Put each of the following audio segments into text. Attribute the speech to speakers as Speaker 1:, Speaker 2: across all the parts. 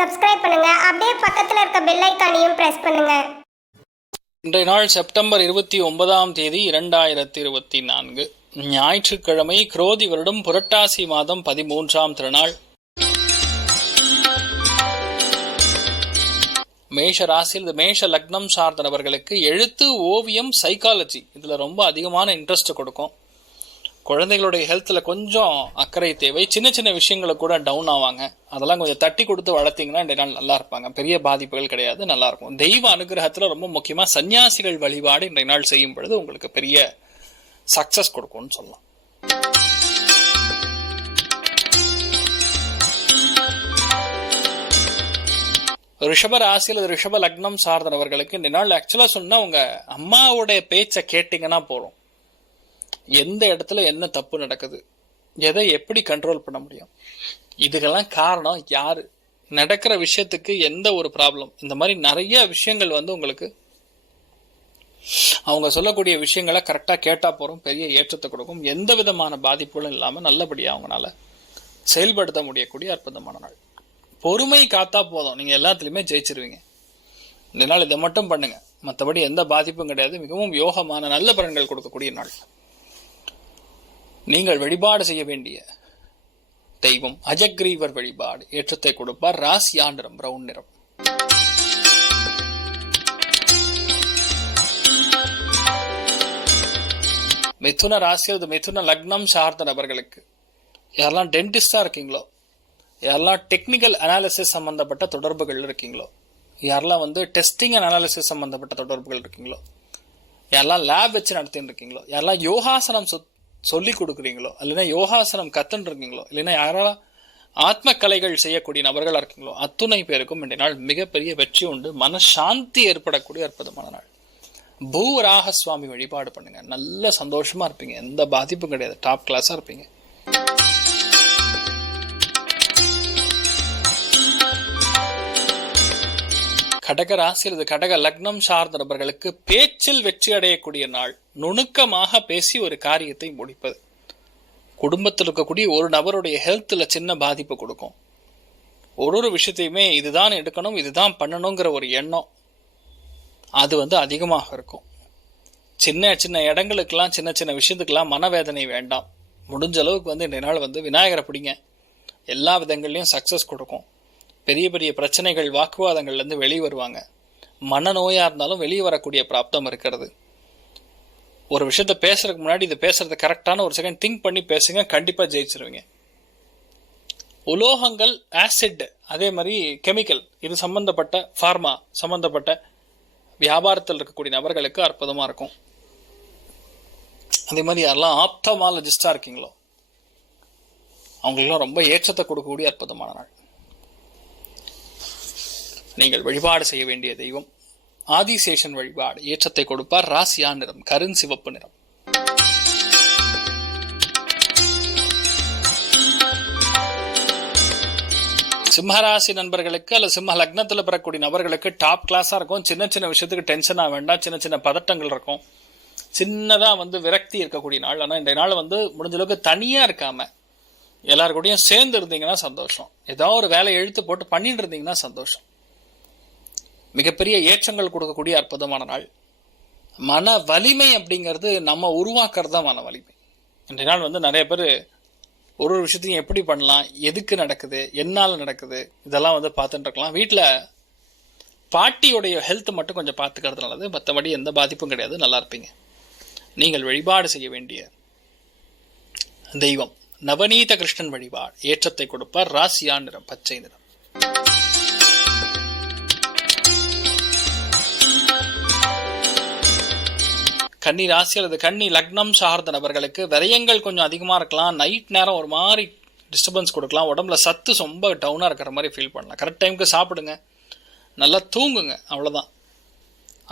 Speaker 1: Subscribe பண்ணுங்க. அப்படியே பக்கத்துல இருக்க பெல் ஐக்கானையும் பிரஸ் பண்ணுங்க.
Speaker 2: இன்றைய நாள் செப்டம்பர் இருபத்தி ஒன்பதாம் தேதி இரண்டாயிரத்தி இருபத்தி நான்கு. ஞாயிற்றுக்கிழமை குரோதி வருடம் புரட்டாசி மாதம் பதிமூன்றாம் திருநாள். மேஷ ராசியில் இந்த மேஷ லக்னம் சார்ந்தவர்களுக்கு எழுத்து ஓவியம் சைக்காலஜி இதுல ரொம்ப அதிகமான இன்ட்ரெஸ்ட் கொடுக்கும். குழந்தைகளுடைய ஹெல்த்தில் கொஞ்சம் அக்கறை தேவை. சின்ன சின்ன விஷயங்களை கூட டவுன் ஆவாங்க. அதெல்லாம் கொஞ்சம் தட்டி கொடுத்து வளர்த்தீங்கன்னா இந்த நாள் நல்லா இருப்பாங்க. பெரிய பாதிப்புகள் கிடையாது நல்லா இருக்கும். தெய்வ அனுகிரகத்தில் ரொம்ப முக்கியமாக சன்னியாசிகள் வழிபாடு இன்றைய நாள் செய்யும் பொழுது உங்களுக்கு பெரிய சக்சஸ் கொடுக்கும்னு சொல்லலாம். ரிஷப ராசியில் ரிஷப லக்னம் சார்ந்தவர்களுக்கு இந்த நாள் ஆக்சுவலாக சொன்னால் உங்கள் அம்மாவுடைய பேச்சை கேட்டிங்கன்னா போகிறோம் எந்த இடத்துல என்ன தப்பு நடக்குது எதை எப்படி கண்ட்ரோல் பண்ண முடியும்? இதுக்கெல்லாம் காரணம் யாரு? நடக்கிற விஷயத்துக்கு எந்த ஒரு ப்ராப்ளம் இந்த மாதிரி நிறைய விஷயங்கள் வந்து உங்களுக்கு அவங்க சொல்லக்கூடிய விஷயங்களை கரெக்டாக கேட்டால் போகிறோம் பெரிய ஏற்றத்தை கொடுக்கும். எந்த விதமான பாதிப்புகளும் இல்லாமல் நல்லபடியாக அவங்களால செயல்படுத்த முடியக்கூடிய அற்புதமான நாள். பொறுமை காத்தா போதும். நீங்கள் எல்லாத்துலேயுமே ஜெயிச்சிருவீங்க. இந்த நாள் இதை மட்டும் பண்ணுங்க. மற்றபடி எந்த பாதிப்பும் கிடையாது. மிகவும் யோகமான நல்ல பலன்கள் கொடுக்கக்கூடிய நாள். நீங்கள் வழிபாடு செய்ய வேண்டிய தெய்வம் அஜக்ரீவர் வழிபாடு ஏற்றத்தை கொடுப்பார். ராசியா நிறம் பிரவுன் நிறம். மிதுன ராசி அல்லது மிதுன லக்னம் சார்ந்த நபர்களுக்கு யாரெல்லாம் டென்டிஸ்டா இருக்கீங்களோ யாரெல்லாம் டெக்னிக்கல் அனாலிசிஸ் சம்பந்தப்பட்ட தொடர்புகள் இருக்கீங்களோ யாரெல்லாம் வந்து டெஸ்டிங் அண்ட் அனாலிசிஸ் சம்பந்தப்பட்ட தொடர்புகள் இருக்கீங்களோ யாரெல்லாம் லேப் வச்சு நடத்தின்னு இருக்கீங்களோ யாரெல்லாம் யோகாசனம் சொ சொல்லி கொடுக்குறீங்களோ இல்லைன்னா யோகாசனம் கத்துன்னு இருக்கீங்களோ இல்லைன்னா யாரால ஆத்ம கலைகள் செய்யக்கூடிய நபர்களாக இருக்கீங்களோ? அத்துணை பேருக்கும் இன்றைய நாள் மிகப்பெரிய வெற்றி உண்டு. மனசாந்தி ஏற்படக்கூடிய அற்புதமான நாள். பூவராக சுவாமி வழிபாடு பண்ணுங்க. நல்ல சந்தோஷமா இருப்பீங்க. எந்த பாதிப்பும் கிடையாது. டாப் கிளாஸா இருப்பீங்க. கடக ராசி கடக லக்னம் சார்ந்த நபர்களுக்கு பேச்சில் வெற்றி அடையக்கூடிய நாள். நுணுக்கமாக பேசி ஒரு காரியத்தை முடிப்பது. குடும்பத்தில் இருக்கக்கூடிய ஒரு நபருடைய ஹெல்த்தில் சின்ன பாதிப்பு கொடுக்கும். ஒரு ஒரு விஷயத்தையுமே இதுதான் எடுக்கணும் இதுதான் பண்ணணுங்கிற ஒரு எண்ணம் அது வந்து அதிகமாக இருக்கும். சின்ன சின்ன இடங்களுக்கெல்லாம் சின்ன சின்ன விஷயத்துக்கெல்லாம் மனவேதனை வேண்டாம். முடிஞ்ச அளவுக்கு வந்து இந்த நாள் வந்து விநாயகரை பிடிங்க. எல்லா விதங்கள்லையும் சக்ஸஸ் கொடுக்கும். பெரிய பெரிய பிரச்சனைகள் வாக்குவாதங்கள்லேருந்து வெளியே வருவாங்க. மனநோயாக இருந்தாலும் வெளியே வரக்கூடிய பிராப்தம் இருக்கிறது. ஒரு விஷயத்த பேசுறதுக்கு முன்னாடி இதை பேசுறது கரெக்டான ஒரு செகண்ட் திங்க் பண்ணி பேசுங்க கண்டிப்பாக ஜெயிச்சிருவீங்க. உலோகங்கள் ஆசிட் அதே மாதிரி கெமிக்கல் இது சம்பந்தப்பட்ட ஃபார்மா சம்பந்தப்பட்ட வியாபாரத்தில் இருக்கக்கூடிய நபர்களுக்கு அற்புதமாக இருக்கும். அதே மாதிரி யாரெல்லாம் ஆப்தமாலஜிஸ்டாக இருக்கீங்களோ அவங்களுக்கெல்லாம் ரொம்ப ஏற்றத்தை கொடுக்கக்கூடிய அற்புதமான நாள். நீங்கள் வழிபாடு செய்ய வேண்டிய தெய்வம். ஆதிசேஷன் வழிபாடு ஏற்றத்தை கொடுப்பார் ராசியா நிறம் கருண் சிவப்பு நிறம். சிம்மராசி நண்பர்களுக்கு அல்ல சிம்ம லக்னத்தில் பெறக்கூடிய நபர்களுக்கு டாப் கிளாஸாக இருக்கும். சின்ன சின்ன விஷயத்துக்கு டென்ஷனாக வேண்டாம். சின்ன சின்ன பதட்டங்கள் இருக்கும். சின்னதாக வந்து விரக்தி இருக்கக்கூடிய நாள். ஆனால் இந்த நாள் வந்து முடிஞ்ச அளவுக்கு தனியாக இருக்காமல் எல்லாருக்கூடையும் சேர்ந்து இருந்தீங்கன்னா சந்தோஷம். ஏதோ ஒரு வேலையை எழுத்து போட்டு பண்ணிட்டு இருந்தீங்கன்னா சந்தோஷம். மிகப்பெரிய ஏற்றங்கள் கொடுக்கக்கூடிய அற்புதமான நாள். மன வலிமை அப்படிங்கிறது நம்ம உருவாக்குறது தான் மன வலிமை. இன்றைய நாள் வந்து நிறைய பேர் ஒரு ஒரு விஷயத்தையும் எப்படி பண்ணலாம் எதுக்கு நடக்குது என்னால் நடக்குது இதெல்லாம் வந்து பார்த்துட்டு இருக்கலாம். வீட்டில் பாட்டியோடைய ஹெல்த் மட்டும் கொஞ்சம் பார்த்துக்கிறது நல்லது. மற்றபடி எந்த பாதிப்பும் கிடையாது. நல்லா இருப்பீங்க. நீங்கள் வழிபாடு செய்ய வேண்டிய தெய்வம் நவநீத கிருஷ்ணன் வழிபாடு. ஏற்றத்தை கொடுப்பார். ராசியா நிறம் பச்சை நிறம். கன்னி ராசி அல்லது கன்னி லக்னம் சார்ந்த நபர்களுக்கு விரயங்கள் கொஞ்சம் அதிகமாக இருக்கலாம். நைட் நேரம் ஒரு மாதிரி டிஸ்டர்பன்ஸ் கொடுக்கலாம். உடம்புல சத்து ரொம்ப டவுனாக இருக்கிற மாதிரி ஃபீல் பண்ணலாம். கரெக்ட் டைமுக்கு சாப்பிடுங்க. நல்லா தூங்குங்க. அவ்வளோதான்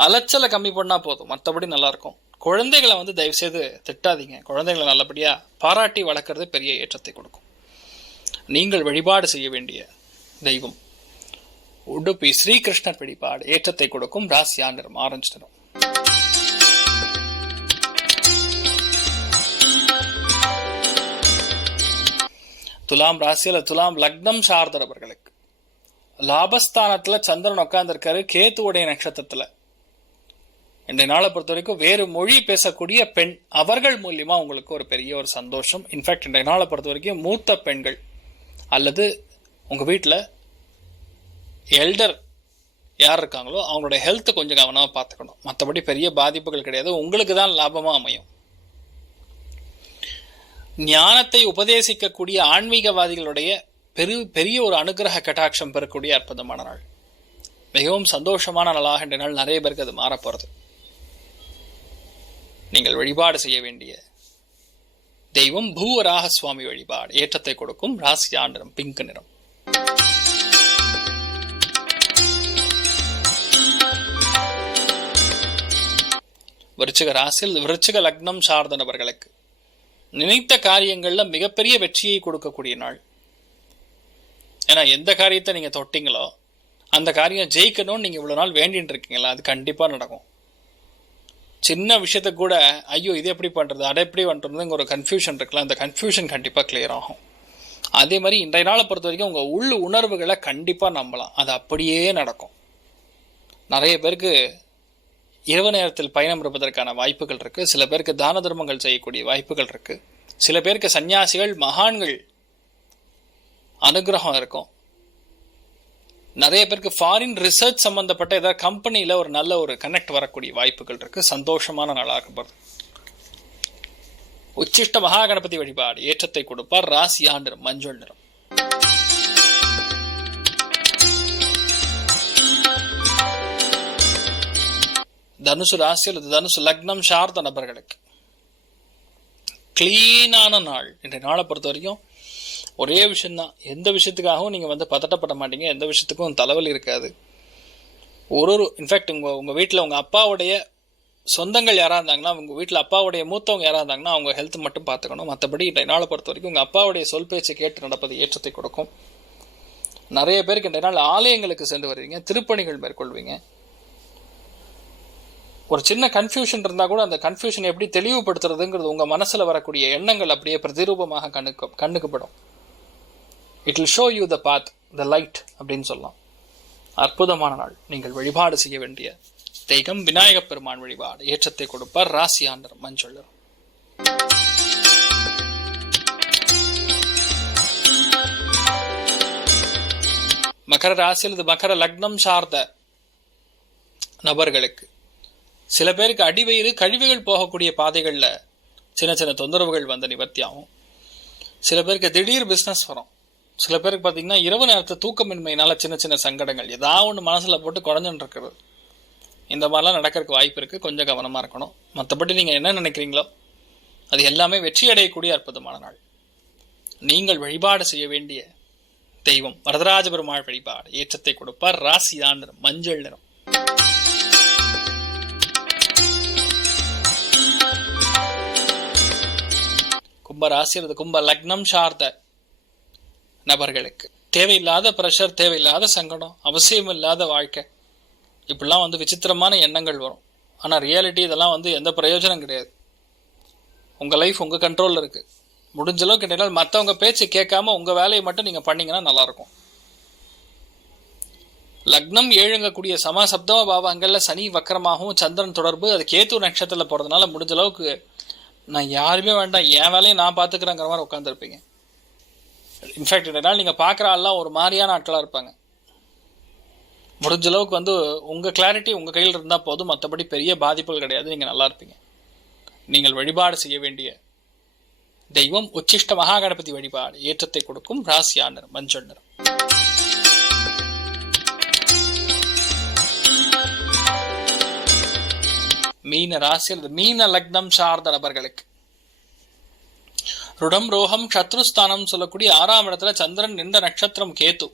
Speaker 2: அலைச்சலை கம்மி பண்ணால் போதும். மற்றபடி நல்லாயிருக்கும் குழந்தைகளை வந்து தயவுசெய்து திட்டாதீங்க. குழந்தைகளை நல்லபடியாக பாராட்டி வளர்க்குறது பெரிய ஏற்றத்தை கொடுக்கும். நீங்கள் வழிபாடு செய்ய வேண்டிய தெய்வம். உடுப்பி ஸ்ரீகிருஷ்ணர் வழிபாடு ஏற்றத்தை கொடுக்கும். ராசியா நிறம் ஆரஞ்சு நிறம் துலாம் ராசியில் துலாம் லக்னம் சார்ந்தவர்களுக்கு. லாபஸ்தானத்துல சந்திரன் உட்கார்ந்துருக்காரு கேத்துவுடைய நட்சத்திரத்துல. இன்றைய நாளை பொறுத்த வரைக்கும் வேறு மொழி பேசக்கூடிய பெண் அவர்கள் மூலியமா உங்களுக்கு ஒரு பெரிய ஒரு சந்தோஷம். இன்ஃபேக்ட் இன்றைய நாளை பொறுத்த வரைக்கும் மூத்த பெண்கள் அல்லது உங்க வீட்டில் எல்டர் யார் இருக்காங்களோ அவங்களோட ஹெல்த்தை கொஞ்சம் கவனமாக பார்த்துக்கணும். மற்றபடி பெரிய பாதிப்புகள் கிடையாது. உங்களுக்கு தான் லாபமாக அமையும். ஞானத்தை உபதேசிக்கக்கூடிய ஆன்மீகவாதிகளுடைய பெரு பெரிய ஒரு அனுகிரக கட்டாட்சம் பெறக்கூடிய அற்புதமான நாள். மிகவும் சந்தோஷமான நாளாக இன்றைய நாள் நிறைய பேருக்கு அது மாறப்போகிறது நீங்கள் வழிபாடு செய்ய வேண்டிய தெய்வம் பூவராக சுவாமி வழிபாடு. ஏற்றத்தை கொடுக்கும் ராசி நிறம் பிங்க் நிறம். விருச்சிக ராசியில் விருச்சிக லக்னம் சார்ந்த நபர்களுக்கு நினைத்த காரியங்களில் மிகப்பெரிய வெற்றியை கொடுக்கக்கூடிய நாள். ஏன்னா எந்த காரியத்தை நீங்கள் தொட்டிங்களோ அந்த காரியம் ஜெயிக்கணும்னு நீங்கள் இவ்வளோ நாள் வேண்டின்னு இருக்கீங்களா அது கண்டிப்பாக நடக்கும். சின்ன விஷயத்த கூட ஐயோ இது எப்படி பண்ணுறது அதை எப்படி பண்ணுறதுங்கிற ஒரு கன்ஃபியூஷன் இருக்குல்ல அந்த கன்ஃபியூஷன் கண்டிப்பாக கிளியர் ஆகும். அதே மாதிரி இன்றைய நாளை பொறுத்த வரைக்கும் உங்கள் உள் உணர்வுகளை கண்டிப்பாக நம்பலாம். அது அப்படியே நடக்கும். நிறைய பேருக்கு இரவு நேரத்தில் பயணம் இருப்பதற்கான வாய்ப்புகள் இருக்கு. சில பேருக்கு தான தர்மங்கள் செய்யக்கூடிய வாய்ப்புகள் இருக்கு. சில பேருக்கு சன்னியாசிகள் மகான்கள் அனுகிரகம் இருக்கும். நிறைய பேருக்கு ஃபாரின் ரிசர்ச் சம்பந்தப்பட்ட ஏதாவது கம்பெனியில் ஒரு நல்ல ஒரு கனெக்ட் வரக்கூடிய வாய்ப்புகள் இருக்கு. சந்தோஷமான நாளாக வருது உச்சிஷ்ட மகா கணபதி வழிபாடு ஏற்றத்தை கொடுப்பார். ராசி ஆண்டு மஞ்சள் நிறம். தனுசு ராசி அல்லது தனுசு லக்னம் சார்ந்த நபர்களுக்கு கிளீனான நாள் இன்றைய நாளை பொறுத்த வரைக்கும் ஒரே விஷயம்தான் எந்த விஷயத்துக்காகவும் நீங்கள் வந்து பதட்டப்பட மாட்டீங்க எந்த விஷயத்துக்கும் தலைவலி இருக்காது ஒரு ஒரு இன்ஃபேக்ட் உங்கள் உங்கள் வீட்டில் உங்கள் அப்பாவுடைய சொந்தங்கள் யாராக இருந்தாங்கன்னா உங்கள் வீட்டில் அப்பாவுடைய மூத்தவங்க யாராக இருந்தாங்கன்னா அவங்க ஹெல்த் மட்டும் பார்த்துக்கணும் மற்றபடி இன்றைய நாளை பொறுத்த வரைக்கும் உங்கள் அப்பாவுடைய சொல் பேச்சை கேட்டு நடப்பது ஏற்றத்தை கொடுக்கும் நிறைய பேருக்கு இன்றைய நாள் ஆலயங்களுக்கு சென்று வருவீங்க திருப்பணிகள் மேற்கொள்வீங்க ஒரு சின்ன கன்ஃபியூஷன் இருந்தால் கூட அந்த கன்ஃபியூஷன் எப்படி தெளிவுபடுத்துறதுங்கிறது உங்கள் மனசில் வரக்கூடிய எண்ணங்கள் அப்படியே பிரதிரூபமாக கண்ணுக்கு கண்ணுக்குப்படும். It will show you the path the light அப்படின்னு சொல்லலாம். அற்புதமான நாள். நீங்கள் வழிபாடு செய்ய வேண்டிய தெய்கம் விநாயகப் பெருமான் வழிபாடு. ஏற்றத்தை கொடுப்பார் ராசியாண்டர் மஞ்சள் மகர ராசியில் இது மகர லக்னம் சார்ந்த நபர்களுக்கு சில பேருக்கு அடிவயிறு கழிவுகள் போகக்கூடிய பாதைகளில் சின்ன சின்ன தொந்தரவுகள் வந்து நிவர்த்தி ஆகும். சில பேருக்கு திடீர் பிஸ்னஸ் வரும். சில பேருக்கு பார்த்தீங்கன்னா இரவு நேரத்தை தூக்கமின்மையினால சின்ன சின்ன சங்கடங்கள் ஏதாவது ஒன்று மனசில் போட்டு குறைஞ்சுட்டு இருக்கிறது இந்த மாதிரிலாம் நடக்கிறதுக்கு வாய்ப்பு இருக்குது கொஞ்சம் கவனமாக இருக்கணும். மற்றபடி நீங்கள் என்ன நினைக்கிறீங்களோ அது எல்லாமே வெற்றி அடையக்கூடிய அற்புதமான நாள். நீங்கள் வழிபாடு செய்ய வேண்டிய தெய்வம் வரதராஜ பெருமாள் வழிபாடு. ஏற்றத்தை கொடுப்பார். ராசி நிறம் மஞ்சள் நிறம். கும்ப ராசி அல்லது கும்ப லக்னம் சார்ந்த நபர்களுக்கு. தேவையில்லாத ப்ரெஷர் தேவையில்லாத சங்கடம் அவசியம் இல்லாத வாழ்க்கை. இப்படிலாம் வந்து விசித்திரமான எண்ணங்கள் வரும். ஆனால் ரியாலிட்டி இதெல்லாம் வந்து எந்த பிரயோஜனம் கிடையாது. உங்கள் லைஃப் உங்கள் கண்ட்ரோலில் இருக்குது முடிஞ்சளவு அளவுக்கு மற்றவங்க பேச்சு கேட்காம உங்கள் வேலையை மட்டும் நீங்கள் பண்ணீங்கன்னா நல்லாயிருக்கும். லக்னம் ஏழுங்கக்கூடிய சமசப்தம பாவங்களில் சனி வக்கரமாகவும் சந்திரன் தொடர்பு அது கேத்து நட்சத்திரத்தில் போகிறதுனால முடிஞ்ச அளவுக்கு நான் யாருமே வேண்டாம். என் வேலையை நான் பார்த்துக்கிறேங்கிற மாதிரி உட்காந்துருப்பீங்க இன்ஃபேக்ட் இதனால் நீங்கள் பார்க்குற ஆள்லாம் ஒரு மாதிரியான ஆட்களாக இருப்பாங்க. முடிஞ்ச அளவுக்கு வந்து உங்கள் கிளாரிட்டி உங்கள் கையில் இருந்தால் போதும். மற்றபடி பெரிய பாதிப்புகள் கிடையாது. நீங்கள் நல்லா இருப்பீங்க. நீங்கள் வழிபாடு செய்ய வேண்டிய தெய்வம் உச்சிஷ்ட மகாகணபதி வழிபாடு ஏற்றத்தை கொடுக்கும் ராசியானர் மஞ்சள் நிறம். மீன ராசி அல்லது மீன லக்னம் சார்ந்த நபர்களுக்கு. ருடம் ரோகம் சத்ருஸ்தானம் சொல்லக்கூடிய ஆறாம் இடத்துல சந்திரன் நின்ற நட்சத்திரம் கேத்து.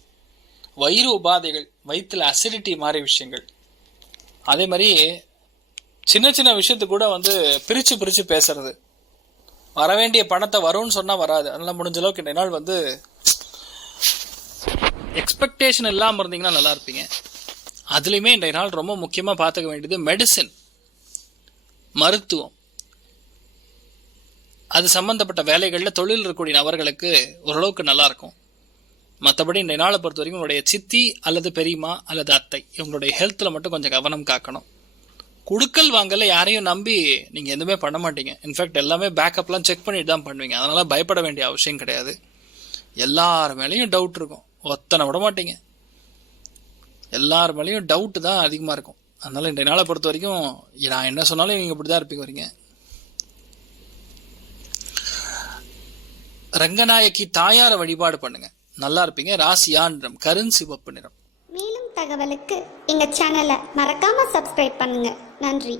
Speaker 2: வயிறு உபாதைகள் வயிற்றுல அசிடிட்டி மாதிரி விஷயங்கள். அதே மாதிரி சின்ன சின்ன விஷயத்து கூட வந்து பிரித்து பிரித்து பேசுறது. வர வேண்டிய பணத்தை வரும்னு சொன்னால் வராது. அதனால் முடிஞ்ச அளவுக்கு இந்த நாள் வந்து எக்ஸ்பெக்டேஷன் இல்லாமல் இருந்தீங்கன்னா நல்லா இருப்பீங்க. அதுலேயுமே இன்றைய நாள் ரொம்ப முக்கியமாக பார்த்துக்க வேண்டியது மெடிசின் மருத்துவம். அது சம்பந்தப்பட்ட வேலைகளில் தொழில் இருக்கக்கூடிய நபர்களுக்கு ஓரளவுக்கு நல்லா இருக்கும். மற்றபடி இந்த நாளை பொறுத்த வரைக்கும் உங்களுடைய சித்தி அல்லது பெரியம்மா அல்லது அத்தை இவங்களுடைய ஹெல்த்தில் மட்டும் கொஞ்சம் கவனம் காக்கணும். குடுக்கல் வாங்கல யாரையும் நம்பி நீங்கள் எதுவுமே பண்ண மாட்டீங்க. இன்ஃபேக்ட் எல்லாமே பேக்கப்லாம் செக் பண்ணிட்டு தான் பண்ணுவீங்க. அதனால் பயப்பட வேண்டிய அவசியம் கிடையாது. எல்லார் மேலேயும் டவுட் இருக்கும். ஒத்தனை விட மாட்டீங்க. எல்லார் மேலேயும் டவுட்டு தான் அதிகமாக இருக்கும். அதனால் இன்றைய நாளை பொறுத்த வரைக்கும் நான் என்ன சொன்னாலும் நீங்கள் இப்படி தான் இருப்பீங்க வரீங்க ரங்கநாயகி தாயார வழிபாடு பண்ணுங்க. நல்லா இருப்பீங்க. ராசியா நிறம் கருண் சிவப்பு நிறம்.
Speaker 1: மேலும் தகவலுக்கு எங்க சேனலை மறக்காம சப்ஸ்கிரைப் பண்ணுங்க. நன்றி.